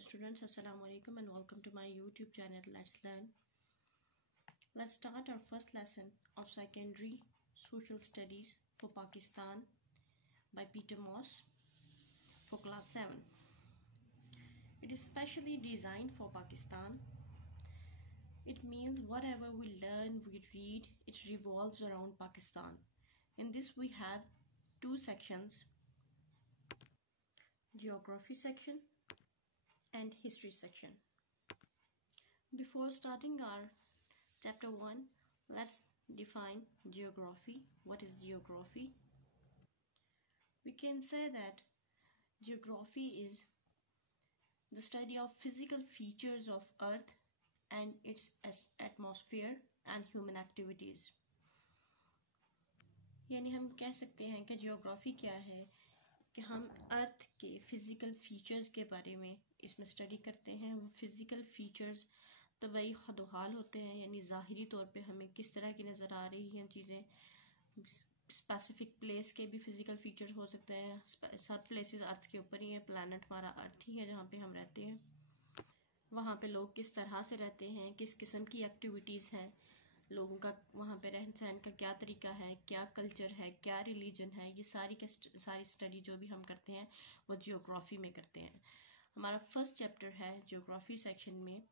Dear students, Assalamu alaikum and welcome to my YouTube channel Let's Learn. Let's start our first lesson of secondary social studies for Pakistan by Peter Moss for class 7. It is specially designed for Pakistan. It means whatever we learn, we read, it revolves around Pakistan. In this we have two sections, geography section and history section. Before starting our chapter 1, let's define geography. What is geography? We can say that geography is the study of physical features of Earth and its atmosphere and human activities. यानी हम कह सकते हैं कि geography क्या है कि हम अर्थ के फिज़िकल फीचर्स के बारे में इसमें स्टडी करते हैं। वो फिज़िकल फीचर्स तबई खदोहाल होते हैं, यानी ज़ाहिरी तौर पे हमें किस तरह की नज़र आ रही हैं चीज़ें। स्पेसिफिक प्लेस के भी फ़िज़िकल फीचर्स हो सकते हैं। सब प्लेसेस अर्थ के ऊपर ही हैं, प्लानट हमारा अर्थ ही है जहाँ पे हम रहते हैं। वहाँ पे लोग किस तरह से रहते हैं, किस किस्म की एक्टिविटीज़ हैं, लोगों का वहाँ पे रहन सहन का क्या तरीका है, क्या कल्चर है, क्या रिलीजन है, ये सारी स्टडी जो भी हम करते हैं वो जियोग्राफी में करते हैं। हमारा फर्स्ट चैप्टर है जियोग्राफी सेक्शन में,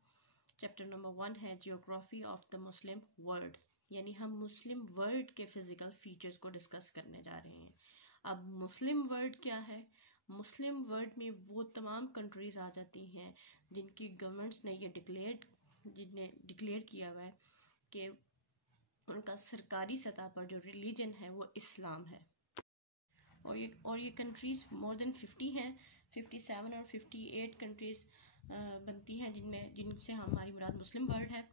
चैप्टर नंबर 1 है geography of the Muslim world, यानी हम मुस्लिम वर्ल्ड के फिज़िकल फीचर्स को डिस्कस करने जा रहे हैं। अब मुस्लिम वर्ल्ड क्या है? मुस्लिम वर्ल्ड में वो तमाम कंट्रीज़ आ जाती हैं जिनकी गवर्नमेंट्स ने ये डिक्लेयर किया हुआ है कि उनका सरकारी सतह पर जो रिलीजन है वो इस्लाम है। और ये कंट्रीज़ मोर देन 50 हैं, 57 और 58 कंट्रीज़ बनती हैं जिनसे हमारी मुराद मुस्लिम वर्ल्ड है,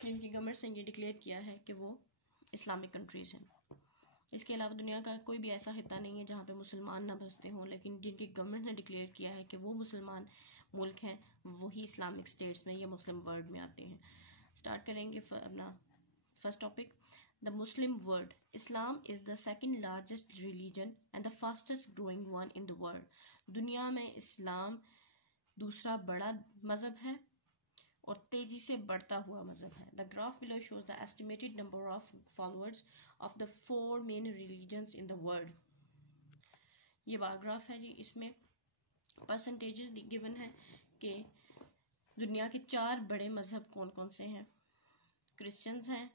जिनकी गवर्नमेंट ने ये डिक्लेयर किया है कि वो इस्लामिक कंट्रीज़ हैं। इसके अलावा दुनिया का कोई भी ऐसा हिस्सा नहीं है जहाँ पे मुसलमान ना बसते हों, लेकिन जिनकी गवर्नमेंट ने डिक्लेयर किया है कि वो मुसलमान मुल्क हैं, वही इस्लामिक स्टेट्स में या मुस्लिम वर्ल्ड में आते हैं। स्टार्ट करेंगे अपना first topic, the Muslim world. Islam is the second largest religion and the fastest growing one in the world. दुनिया में इस्लाम दूसरा बड़ा मज़हब है और तेज़ी से बढ़ता हुआ मज़हब है। The graph below shows the estimated number of followers of the 4 main religions in the world. ये बार ग्राफ है जी, इसमें परसेंटेजेस गिवन है कि दुनिया के 4 बड़े मज़हब कौन कौन से हैं। क्रिश्चियंस हैं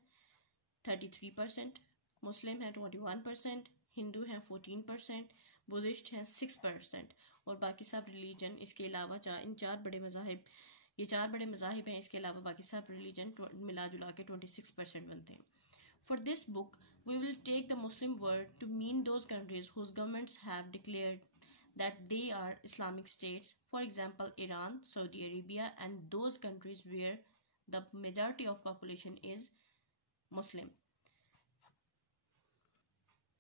33%, मुस्लिम हैं 21%, हिंदू हैं 14%, बुद्धिस्ट हैं 6% और बाकी सब रिलीजन इसके अलावा इन 4 बड़े मज़ाहिब, ये 4 बड़े मज़ाहिब हैं, इसके अलावा बाकी सब रिलीजन मिला जुला के 26% बनते हैं। For this book we will take the Muslim world to mean those countries whose governments have declared that they are Islamic states, for example Iran, Saudi Arabia and those countries where the majority of population is Muslim।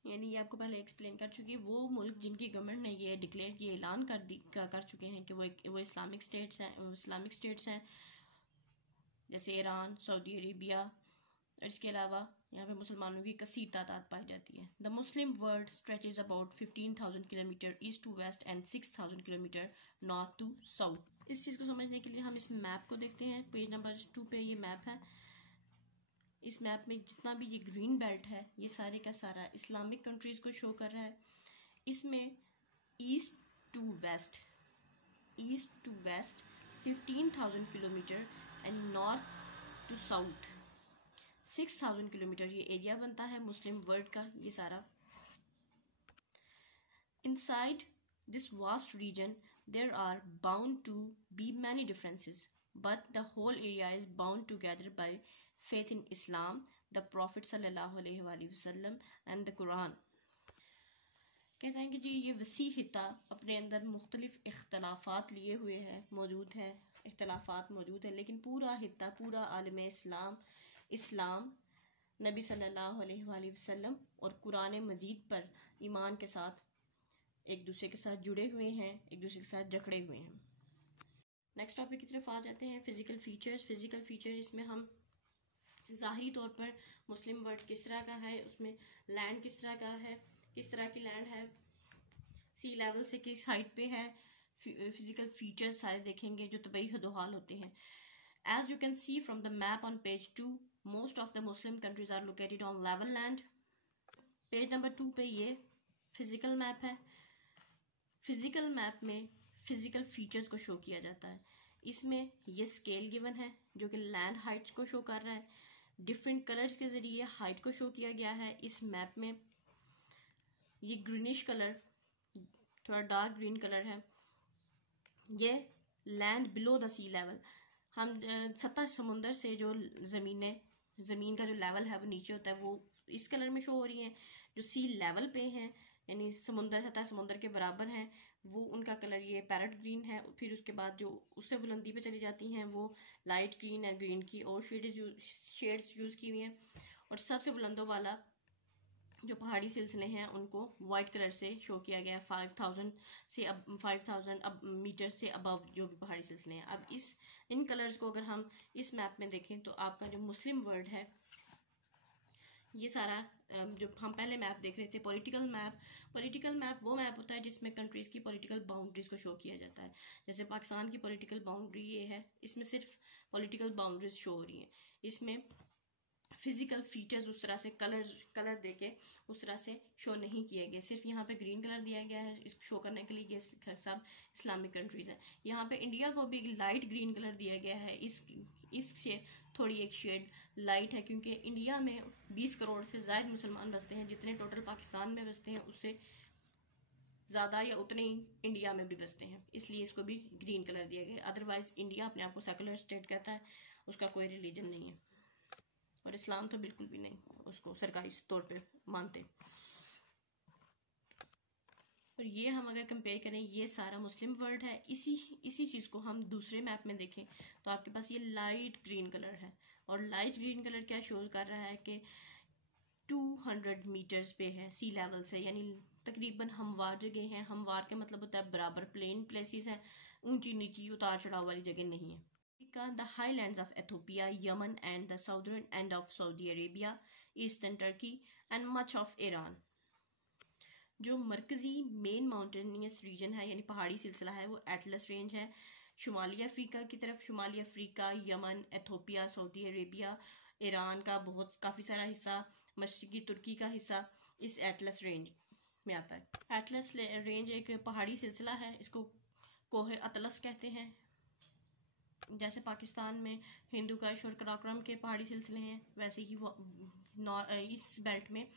यानी ये आपको पहले explain कर चुकी है, वो मुल्क जिनकी गवर्नमेंट ने ये डिक्लेयर किए, ऐलान कर चुके हैं कि वो इस्लामिक स्टेट्स हैं, जैसे ईरान, सऊदी अरेबिया, और इसके अलावा यहाँ पे मुसलमानों की कसीर तादाद पाई जाती है। The Muslim world stretches about 15,000 kilometre east to west and 6,000 kilometre north to south. इस चीज़ को समझने के लिए हम इस मैप को देखते हैं। पेज नंबर 2 पे ये मैप है। इस मैप में जितना भी ये ग्रीन बेल्ट है ये सारे का सारा इस्लामिक कंट्रीज़ को शो कर रहा है। इसमें east to west 15,000 kilometre and north to south 6,000 kilometre ये एरिया बनता है मुस्लिम वर्ल्ड का ये सारा। Inside this vast region there are bound to be many differences but the whole area is bound together by faith in Islam, the prophet सल्लल्लाहु अलैहि वसल्लम and the Quran. कहते हैं कि जी ये वसी हिस्सा अपने अंदर मुख्तलिफ इख्तलाफात लिए हुए है, इख्तलाफात मौजूद है, लेकिन पूरा हिस्सा, पूरा आलम इस्लाम नबी सल्लल्लाहु अलैहि वसल्लम और कुरान मजीद पर ईमान के साथ एक दूसरे के साथ जुड़े हुए हैं, एक दूसरे के साथ जकड़े हुए हैं। नेक्स्ट टॉपिक की तरफ आ जाते हैं, फिज़िकल फीचर्स। इसमें हम ज़ाहिरी तौर पर मुस्लिम वर्ल्ड किस तरह का है, उसमें लैंड किस तरह का है, किस तरह की लैंड है, सी लेवल से किस हाइट पे है, फिजिकल फीचर्स सारे देखेंगे जो तबई हदोहाल होते हैं। As you can see from the map on page 2, most of the Muslim countries are located on level land. Page number 2 पे ये फिजिकल मैप है। फिजिकल मैप में फिजिकल फीचर्स को शो किया जाता है। इसमें ये स्केल गिवन है जो कि लैंड हाइट्स को शो कर रहा है। डिफरेंट कलर्स के जरिए हाइट को शो किया गया है इस मैप में। ये ग्रीनिश कलर, थोड़ा डार्क ग्रीन कलर है, ये land below the sea level. हम सतह समुंदर से जो ज़मीन का जो लेवल है वो नीचे होता है, वो इस कलर में शो हो रही है। जो सी लेवल पे हैं यानी सतह समुंदर के बराबर हैं, वो उनका कलर ये पैरेट ग्रीन है। फिर उसके बाद जो उससे बुलंदी पे चली जाती हैं वो लाइट ग्रीन है, ग्रीन की और शेड्स यूज़ की हुई हैं। और सबसे बुलंदों वाला जो पहाड़ी सिलसिले हैं उनको वाइट कलर से शो किया गया है। 5000 मीटर से अबव जो भी पहाड़ी सिलसिले हैं। अब इन कलर्स को अगर हम इस मैप में देखें तो आपका जो मुस्लिम वर्ल्ड है, ये सारा जो हम पहले मैप देख रहे थे पॉलिटिकल मैप वो मैप होता है जिसमें कंट्रीज़ की पॉलिटिकल बाउंड्रीज को शो किया जाता है। जैसे पाकिस्तान की पॉलिटिकल बाउंड्री ये है, इसमें सिर्फ पॉलिटिकल बाउंड्रीज शो हो रही हैं। इसमें फिजिकल फीचर्स उस तरह से कलर देके उस तरह से शो नहीं किए गए। सिर्फ यहाँ पे ग्रीन कलर दिया गया है इसको शो करने के लिए ये सब इस्लामिक कंट्रीज हैं। यहाँ पे इंडिया को भी लाइट ग्रीन कलर दिया गया है। इससे थोड़ी एक शेड लाइट है क्योंकि इंडिया में 20 करोड़ से ज़्यादा मुसलमान बसते हैं। जितने टोटल पाकिस्तान में बसते हैं उससे ज़्यादा या उतने ही इंडिया में भी बसते हैं, इसलिए इसको भी ग्रीन कलर दिया गया। अदरवाइज इंडिया अपने आप को सेकुलर स्टेट कहता है, उसका कोई रिलीजन नहीं है और इस्लाम तो बिल्कुल भी नहीं उसको सरकारी तौर पे मानते। और ये हम अगर कंपेयर करें, ये सारा मुस्लिम वर्ल्ड है। इसी चीज़ को हम दूसरे मैप में देखें तो आपके पास ये लाइट ग्रीन कलर है। और लाइट ग्रीन कलर क्या शो कर रहा है कि 200 मीटर्स पे है सी लेवल से, यानी तकरीबन हमवार जगह हैं। हमवार के मतलब होता है बराबर प्लेन प्लेसेस हैं, ऊंची नीची उतार चढ़ाव वाली जगह नहीं है। The highlands of Ethiopia, Yemen and the southern end of Saudi Arabia, eastern Turkey and much of Iran। जो मरकजी मेन माउंटेनियस रीजन है यानी पहाड़ी सिलसिला है वो एटलस रेंज है। शुमाली अफ्रीका की तरफ शुमाली अफ्रीका, यमन, एथोपिया, सऊदी अरेबिया, ईरान का काफ़ी सारा हिस्सा, मशरकी तुर्की का हिस्सा इस एटलस रेंज में आता है। एटलस रेंज एक पहाड़ी सिलसिला है, इसको कोहे अतलस कहते हैं। जैसे पाकिस्तान में हिंदू कुश और कराकोरम के पहाड़ी सिलसिले हैं, वैसे ही वो इस बेल्ट में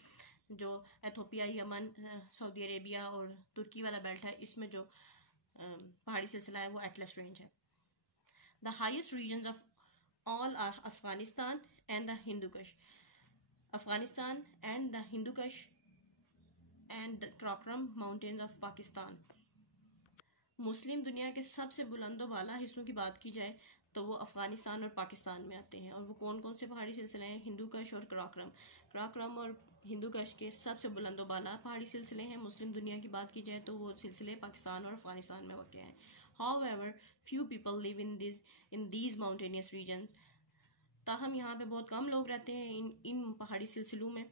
जो एथोपिया, यमन, सऊदी अरेबिया और तुर्की वाला बेल्ट है, इसमें जो पहाड़ी सिलसिला है वो एटलस रेंज है। The highest regions of all are Afghanistan and the Hindu Kush. Afghanistan and the Hindu Kush and the Karakoram mountains of Pakistan. मुस्लिम दुनिया के सबसे बुलंदो वाला हिस्सों की बात की जाए तो वो अफगानिस्तान और पाकिस्तान में आते हैं। और वो कौन कौन से पहाड़ी सिलसिले हैं? हिंदू कुश और कराकोरम। कराकोरम और हिंदू कुश के सबसे बुलंदो बाला पहाड़ी सिलसिले हैं। मुस्लिम दुनिया की बात की जाए तो वो सिलसिले पाकिस्तान और अफगानिस्तान में वाक़ हैं। However few people live in these mountainous region. ताहम यहाँ पे बहुत कम लोग रहते हैं इन पहाड़ी सिलसिलों में।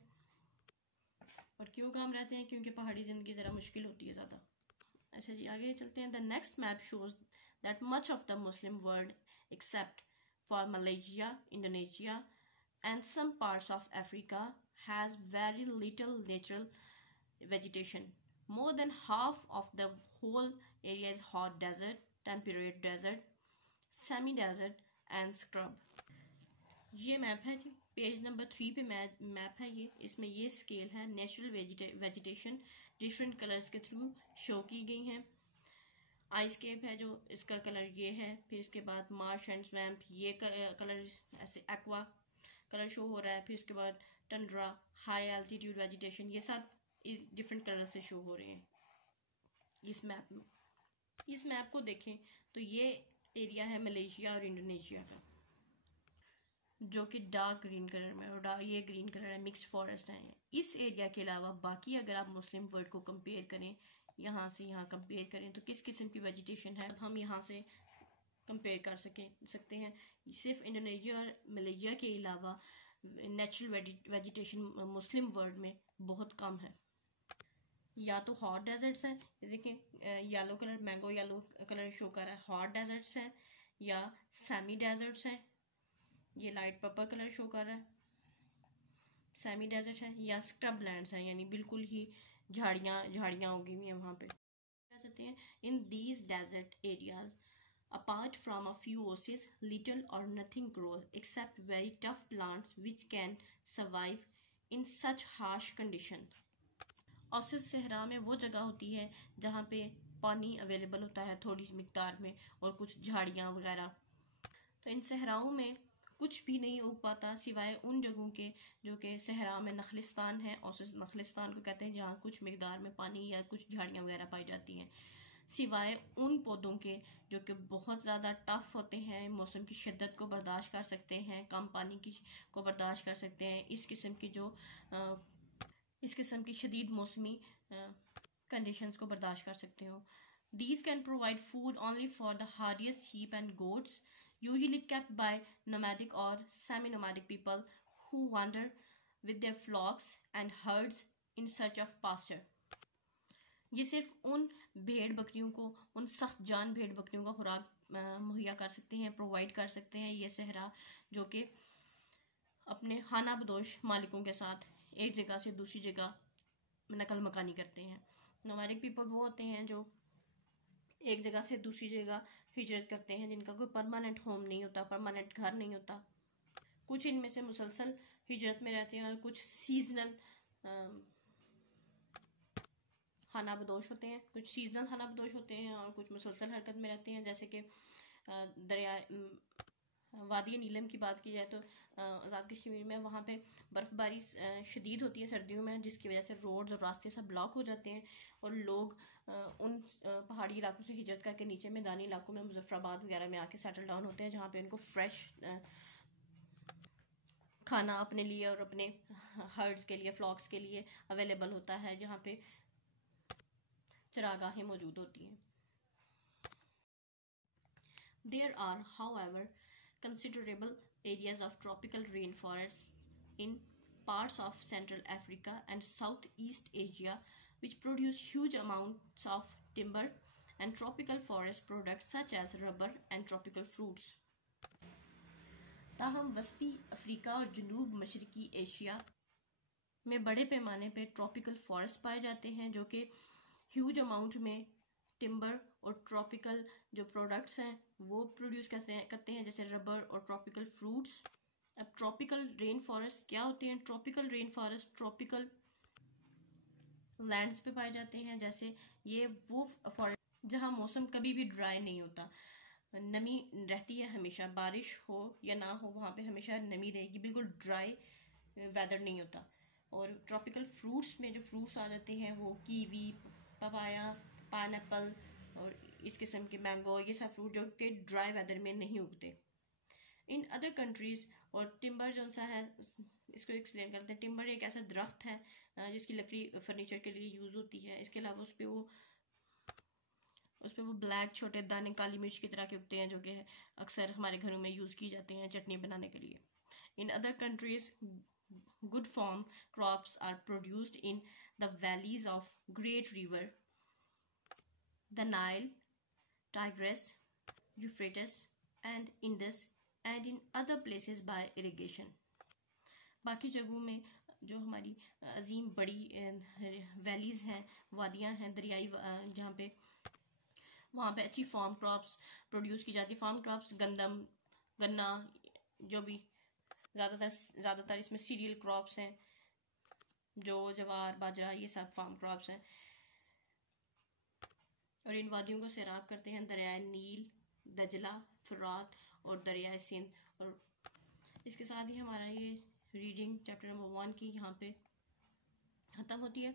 और क्यों कम रहते हैं? क्योंकि पहाड़ी ज़िंदगी ज़रा मुश्किल होती है ज़्यादा। अच्छा जी, आगे चलते हैं। The next map shows that much of the Muslim world except for Malaysia, Indonesia and some parts of Africa has very little natural vegetation. More than half of the whole area is hot desert, temperate desert, semi-desert and scrub. ये map है जी, page number 3 पे map है ये। इसमें ये scale है, natural vegetation different colours के through show की गई हैं। आइसकेप है जो इसका कलर ये है। फिर इसके बाद मार्श एंड स्वैम्प, ये कलर ऐसे एक्वा कलर शो हो रहा है। फिर उसके बाद टंड्रा, हाई एल्टीट्यूड वेजिटेशन, ये सब डिफरेंट कलर से शो हो रहे हैं इस मैप में। इस मैप को देखें तो ये एरिया है मलेशिया और इंडोनेशिया का, जो कि डार्क ग्रीन कलर में, और ये ग्रीन कलर है, मिक्स्ड फॉरेस्ट है। इस एरिया के अलावा बाकी अगर आप मुस्लिम वर्ल्ड को कंपेयर करें, यहाँ से यहाँ कंपेयर करें तो किस किस्म की वेजिटेशन है हम यहाँ से कंपेयर कर सकते हैं। सिर्फ इंडोनेशिया और मलेशिया के अलावा नेचुरल वेजिटेशन मुस्लिम वर्ल्ड में बहुत कम है। या तो हॉट डेजर्ट्स हैं, देखिए yellow colour, mango yellow colour show कर रहा है, हॉट डेजर्ट्स हैं, या सेमी डेजर्ट्स हैं, ये लाइट पर्पल कलर शो कर रहा है, सेमी डेजर्ट्स हैं, या स्क्रब लैंड्स हैं, यानी बिल्कुल ही झाड़ियाँ उगी हुई हैं वहाँ पे। क्या कहते हैं, in these desert areas apart from a few oases, little or nothing grows except very tough plants which can survive in such harsh conditions. Oasis सहरा में वो जगह होती है जहाँ पे पानी अवेलेबल होता है थोड़ी मिकदार में और कुछ झाड़ियाँ वगैरह। तो इन सहराओं में कुछ भी नहीं उग पाता सिवाय उन जगहों के जो कि सहरा में नखलिस्तान है, ओसिस नखलिस्तान को कहते हैं, जहाँ कुछ मिकदार में पानी या कुछ झाड़ियाँ वगैरह पाई जाती हैं, सिवाय उन पौधों के जो कि बहुत ज़्यादा टफ होते हैं, मौसम की शिद्दत को बर्दाश्त कर सकते हैं, कम पानी की को बर्दाश्त कर सकते हैं, इस किस्म की शदीद मौसमी कंडीशंस को बर्दाश्त कर सकते हो। These can provide food only for the hardiest sheep and goats, usually kept by nomadic or semi-nomadic people who wander with their flocks and herds in search of pasture. ये सिर्फ उन भेड़ बकरियों को, उन सख्त जान भेड़ बकरियों का खुराक मुहैया कर सकते हैं, प्रोवाइड कर सकते हैं ये सहरा, जो कि अपने खाना बदोश मालिकों के साथ एक जगह से दूसरी जगह नकल मकानी करते हैं। नोमैडिक पीपल वो होते हैं जो एक जगह से दूसरी जगह हिजरत करते हैं, जिनका कोई परमानेंट होम नहीं होता, परमानेंट घर नहीं होता। कुछ इनमें से मुसलसल हिजरत में रहते हैं और कुछ सीजनल खाना बदोश होते हैं, कुछ सीजनल खाना बदोश होते हैं और कुछ मुसलसल हरकत में रहते हैं। जैसे कि दरिया वादी नीलम की बात की जाए तो आज़ाद कश्मीर में वहाँ पे बर्फ़बारी शदीद होती है सर्दियों में, जिसकी वजह से रोड्स और रास्ते सब ब्लॉक हो जाते हैं और लोग उन पहाड़ी इलाकों से हिजरत करके नीचे मैदानी इलाकों में मुजफ्फराबाद वगैरह में आके सेटल डाउन होते हैं, जहाँ पे उनको फ्रेश खाना अपने लिए और अपने हर्ड्स के लिए, फ्लॉक्स के लिए अवेलेबल होता है, जहाँ पे चरागाहें मौजूद होती हैं। There are, however, considerable areas of tropical rainforests in parts of Central Africa and Southeast Asia which produce huge amounts of timber and tropical forest products such as rubber and tropical fruits. ताहम वस्ती Africa और जनूब मशरकी Asia में बड़े पैमाने पे tropical forest पाए जाते हैं, जो कि ह्यूज अमाउंट में टिम्बर और ट्रॉपिकल जो प्रोडक्ट्स हैं वो प्रोड्यूस करते हैं, जैसे रबर और ट्रॉपिकल फ्रूट्स। अब ट्रॉपिकल रेन फॉरेस्ट क्या होते हैं? Tropical rain forest tropical lands पे पाए जाते हैं, जैसे ये वो फॉरेस्ट जहाँ मौसम कभी भी ड्राई नहीं होता, नमी रहती है हमेशा, बारिश हो या ना हो वहाँ पे हमेशा नमी रहेगी, बिल्कुल ड्राई वेदर नहीं होता। और ट्रॉपिकल फ्रूट्स में जो फ्रूट्स आ जाते हैं वो कीवी, पपाया, पाइनएप्पल और इस किस्म के मैंगो, ये सब फ्रूट जो कि ड्राई वेदर में नहीं उगते। इन अदर कंट्रीज़ और टिम्बर जो सा है इसको एक्सप्लेन करते हैं। टिम्बर एक ऐसा दरख्त है जिसकी लकड़ी फर्नीचर के लिए यूज़ होती है। इसके अलावा उस पर वो ब्लैक छोटे दाने काली मिर्च की तरह के उगते हैं, जो कि अक्सर हमारे घरों में यूज़ की जाते हैं चटनी बनाने के लिए। In other countries good farm crops are produced in the valleys of great river, the Nile, Tigris, Euphrates and Indus, and in other places by irrigation. बाकी जगहों में जो हमारी अजीम बड़ी वैलीज़ हैं, वादियाँ हैं दरियाई, जहाँ पे वहाँ पे अच्छी फार्म क्रॉप्स प्रोड्यूस की जाती है। फार्म क्रॉप्स गंदम, गन्ना, जो भी ज़्यादातर इसमें सीरियल क्रॉप्स हैं, जो जवार, बाजरा, ये सब फार्म क्रॉप्स हैं। और इन वादियों को सैराब करते हैं दरियाए नील, दजला, फुरात और दरियाए सिंध। और इसके साथ ही हमारा ये रीडिंग चैप्टर नंबर 1 की यहाँ पे ख़त्म होती है।